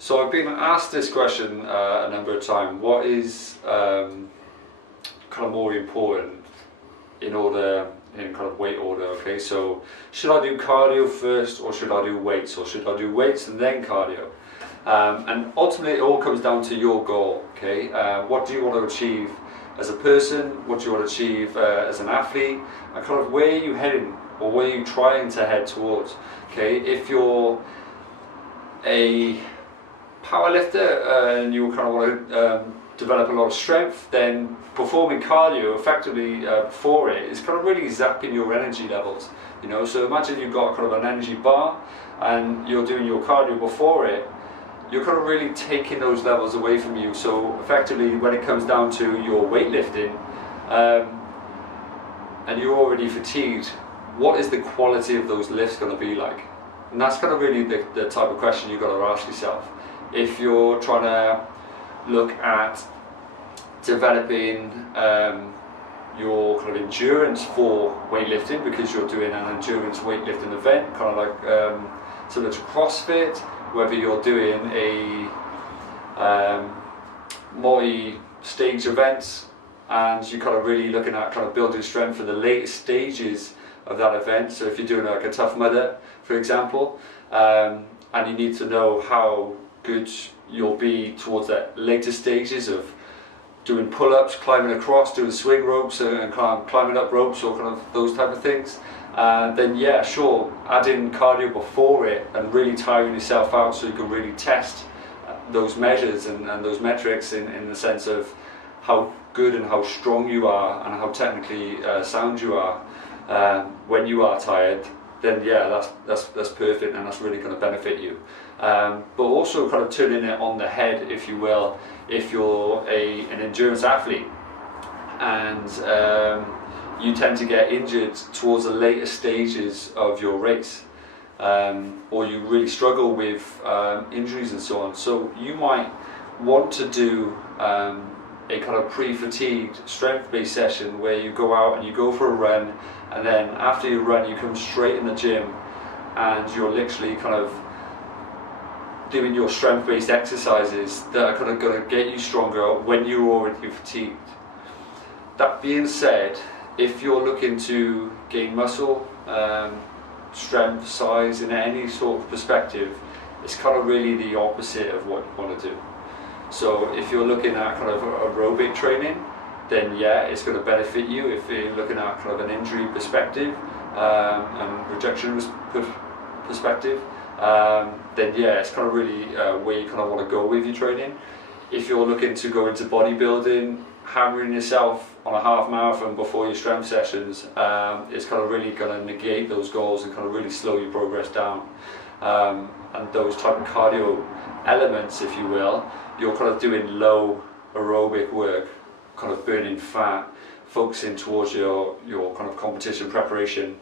So I've been asked this question a number of times. What is kind of more important in kind of weight order? Okay, so should I do cardio first, or should I do weights, or should I do weights and then cardio? And ultimately, it all comes down to your goal. Okay, what do you want to achieve as a person? What do you want to achieve as an athlete? And kind of where are you heading, or where are you trying to head towards? Okay, if you're a powerlifter and you kind of want to develop a lot of strength, then performing cardio effectively before it is kind of really zapping your energy levels. You know, so imagine you've got kind of an energy bar and you're doing your cardio before it. You're kind of really taking those levels away from you. So effectively, when it comes down to your weightlifting, and you're already fatigued, what is the quality of those lifts going to be like? And that's kind of really the type of question you've got to ask yourself. If you're trying to look at developing your kind of endurance for weightlifting, because you're doing an endurance weightlifting event, kind of like similar to CrossFit, whether you're doing a multi-stage event and you're kind of really looking at kind of building strength for the later stages of that event. So if you're doing like a Tough Mudder, for example, and you need to know how good you'll be towards the later stages of doing pull-ups, climbing across, doing swing ropes and climbing up ropes, or kind of those type of things, then yeah, sure, add in cardio before it and really tiring yourself out so you can really test those measures and those metrics in the sense of how good and how strong you are and how technically sound you are when you are tired. Then yeah, that's perfect, and that's really going to benefit you. But also kind of turning it on the head, if you will, if you're an endurance athlete and you tend to get injured towards the later stages of your race, or you really struggle with injuries and so on. So you might want to do a kind of pre-fatigued strength-based session where you go out and you go for a run, and then after you run you come straight in the gym and you're literally kind of doing your strength-based exercises that are kind of going to get you stronger when you're already fatigued. That being said, if you're looking to gain muscle, strength, size in any sort of perspective, it's kind of really the opposite of what you want to do. So if you're looking at kind of aerobic training, then yeah, it's going to benefit you. If you're looking at kind of an injury perspective and rejection perspective, then yeah, it's kind of really where you kind of want to go with your training. If you're looking to go into bodybuilding, hammering yourself on a half marathon before your strength sessions, it's kind of really going to negate those goals and kind of really slow your progress down. And those type of cardio elements, if you will, you're kind of doing low aerobic work, kind of burning fat, focusing towards your kind of competition preparation.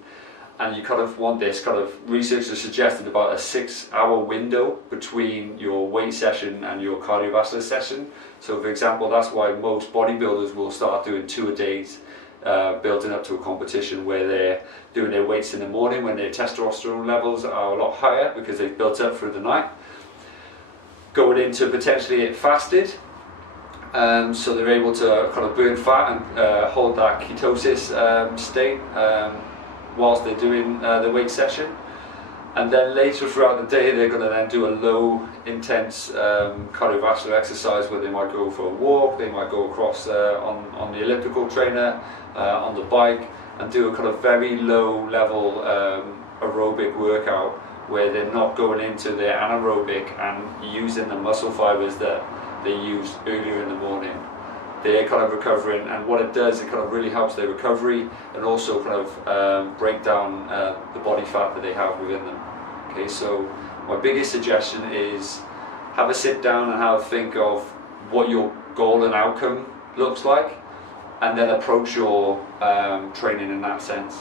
And you kind of want this kind of, research has suggested about a 6-hour window between your weight session and your cardiovascular session. So for example, that's why most bodybuilders will start doing 2 a days, building up to a competition where they're doing their weights in the morning when their testosterone levels are a lot higher because they've built up through the night. Going into potentially it fasted, so they're able to kind of burn fat and hold that ketosis state whilst they're doing the weight session. And then later throughout the day they're going to then do a low intense cardiovascular exercise where they might go for a walk, they might go across on the elliptical trainer, on the bike, and do a kind of very low level aerobic workout where they're not going into their anaerobic and using the muscle fibers that they used earlier in the morning. They're kind of recovering, and what it does, it kind of really helps their recovery and also kind of break down the body fat that they have within them. Okay, so my biggest suggestion is have a sit down and have a think of what your goal and outcome looks like, and then approach your training in that sense.